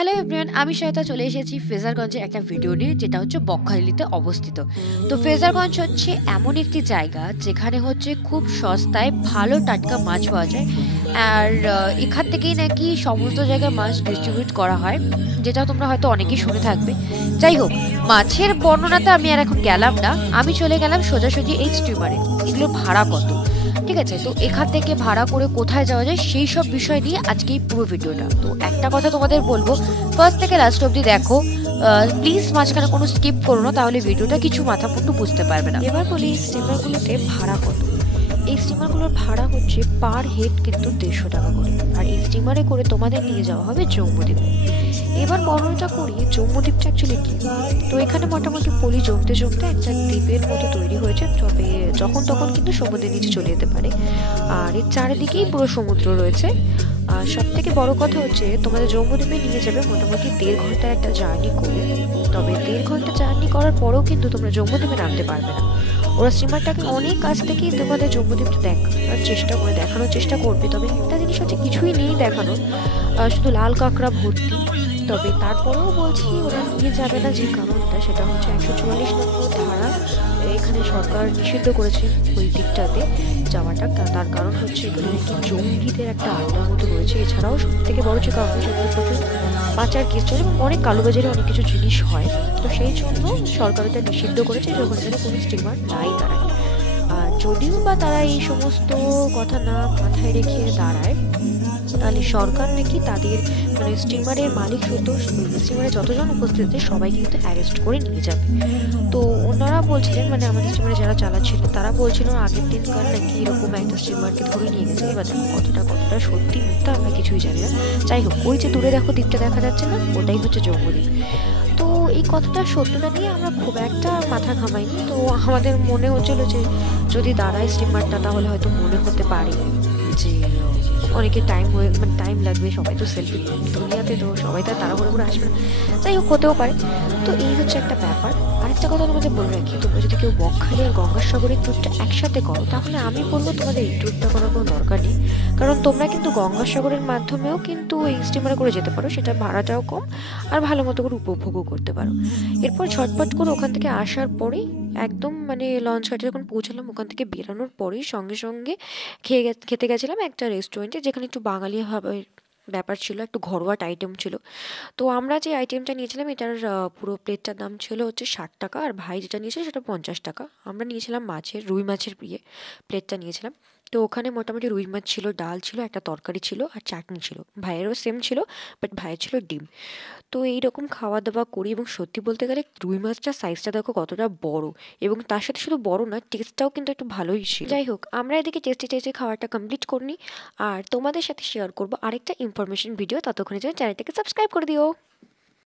Hello everyone, আমি শ্বেতা চলে এসেছি ফ্রেজারগঞ্জে একটা ভিডিও নিয়ে, যেটা হচ্ছে বকখালিতে অবস্থিত। তো ফ্রেজারগঞ্জ হচ্ছে এমন একটি জায়গা যেখানে হচ্ছে খুব সস্তায় ভালো টাটকা মাছ পাওয়া যায়। আর এখান থেকেই নাকি সমস্ত জায়গায় মাছ ডিস্ট্রিবিউট করা হয়, যেটা তোমরা হয়তো অনেকেই শুনে থাকবে। যাই হোক, মাছের বর্ণনাতে আমি আর এখন গেলাম না, আমি চলে গেলাম সোজাসুজি এই স্টিমারে। এগুলো ভাড়া কত, ঠিক আছে? তো এখান থেকে ভাড়া করে কোথায় যাওয়া যায় সেই সব বিষয় নিয়ে আজকে এই পুরো ভিডিওটা। তো একটা কথা তোমাদের বলবো, ফার্স্ট থেকে লাস্ট অবধি দেখো, প্লিজ মাঝখানে কোনো স্কিপ করো না, তাহলে ভিডিওটা কিছু মাথা মুন্ডু বুঝতে পারবে না। এবার বলি এই স্টিমারগুলোতে ভাড়া কত। এই স্টিমারগুলোর ভাড়া হচ্ছে পার হেড কিন্তু 150 টাকা করে, আর এই স্টিমারে করে তোমাদের নিয়ে যাওয়া হবে জম্মুদ্বীপে। এবার বর্ণনাটা করি জম্মুদ্বীপটা অ্যাকচুয়ালি কি। তো এখানে মোটামুটি পলি জমতে জমতে একটা দ্বীপের মতো তৈরি হয়েছে, তবে যখন তখন কিন্তু সমুদ্রের নিচে চলে যেতে পারে। আর এর চারিদিকেই পুরো সমুদ্র রয়েছে। আর সব থেকে বড় কথা হচ্ছে তোমাদের জম্মুদ্বীপে নিয়ে যাবে মোটামুটি 1.5 ঘন্টার একটা জার্নি করে। তবে 1.5 ঘন্টা জার্নি করার পরেও কিন্তু তোমরা জম্মুদ্বীপে নামতে পারবে না। ওরা স্টিমারটাকে অনেক কাছ থেকেই তোমাদের জম্মুদ্বীপটা দেখানোর চেষ্টা করবে। তবে একটা জিনিস হচ্ছে কিছুই নেই দেখানোর, শুধু লাল কাঁকড়া ভর্তি। তবে তারপরেও বলছি ওরা নিয়ে যাবে না, যে কারণটা সেটা হচ্ছে 144 নম্বর ধারা এখানে সরকার নিষিদ্ধ করেছে ওই দিকটাতে যাওয়াটা। তার কারণ হচ্ছে এখানে নাকি জঙ্গিদের একটা আড্ডার মতো রয়েছে। এছাড়াও সব থেকে বড় যে কারণ সেটা প্রচুর পাচার কেস চলে এবং অনেক কালোবাজারে অনেক কিছু জিনিস হয়। তো সেই জন্য সরকার এটা নিষিদ্ধ করেছে যে ওখানে যেন কোনো স্টিমার নাই দাঁড়ায়। আর যদিও বা তারা এই সমস্ত কথা না মাথায় রেখে দাঁড়ায়, তাহলে সরকার নাকি তাদের মানে স্টিমারের মালিক শুধু স্টিমারে যতজন উপস্থিত আছে সবাইকে কিন্তু অ্যারেস্ট করে নিয়ে যাবে। তো ওনারা বলছিলেন, মানে আমাদের স্টিমারে যারা চালাচ্ছিল তারা বলছিল আগের দিনকার নাকি এরকম একটা স্টিমারকে ধরে নিয়ে গেছে। এবার দেখো কতটা কতটা সত্যি মিথ্যা আমরা কিছুই জানি না। যাই হোক, ওই যে দূরে দেখো দ্বীপটা দেখা যাচ্ছে না, ওটাই হচ্ছে জম্মুদ্বীপ। তো এই কথাটা সত্যতা নিয়ে আমরা খুব একটা মাথা ঘামাইনি। তো আমাদের মনে হচ্ছিল যে যদি দাঁড়ায় স্টিমারটা তাহলে হয়তো মনে হতে পারে যে অনেকে মানে টাইম লাগবে, সবাই তো সেলফি দুনিয়াতে, তো সবাই তো তাড়াহুড়ো করে আসবে না। যাই হোক, হতেও পারে। তো এই হচ্ছে একটা ব্যাপার। আরেকটা কথা তোমাদের বলে রাখি, তোমরা যদি কেউ বকখালি আর গঙ্গাসাগরের ট্যুরটা একসাথে করো তাহলে আমি বলবো তোমাদের এই ট্যুরটা করার কোনো দরকার নেই। কারণ তোমরা কিন্তু গঙ্গাসাগরের মাধ্যমেও কিন্তু এই স্টিমারে করে যেতে পারো, সেটা ভাড়াটাও কম আর ভালো মতো করে উপভোগও করতে পারো। এরপর ঝটপট করে ওখান থেকে আসার পরেই একদম মানে লঞ্চ ঘাটে যখন পৌঁছালাম, ওখান থেকে বেরানোর পরেই সঙ্গে সঙ্গে খেতে গেছিলাম একটা রেস্টুরেন্টে, যেখানে একটু বাঙালি ভাবে ব্যাপার ছিল, একটু ঘরোয়া আইটেম ছিল। তো আমরা যে আইটেমটা নিয়েছিলাম এটার পুরো প্লেটটার দাম ছিল হচ্ছে 60 টাকা, আর ভাই যেটা নিয়েছিল সেটা 50 টাকা। আমরা নিয়েছিলাম রুই মাছের প্লেটটা নিয়েছিলাম। তো ওখানে মোটামুটি রুই মাছ ছিল, ডাল ছিল, একটা তরকারি ছিল আর চাটনি ছিল। ভাইয়েরও সেম ছিল, বাট ভাইয়ের ছিল ডিম। তো এইরকম খাওয়া দাওয়া করি, এবং সত্যি বলতে গেলে রুই মাছটার সাইজটা দেখো কতটা বড়, এবং তার সাথে শুধু বড় না, টেস্টটাও কিন্তু একটু ভালোই ছিল। যাই হোক, আমরা এদিকে টেস্টি টেস্টি খাওয়াটা কমপ্লিট করিনি, আর তোমাদের সাথে শেয়ার করবো আরেকটা ইনফরমেশন ভিডিও। ততক্ষণে জন্য চ্যানেলটাকে সাবস্ক্রাইব করে দিও।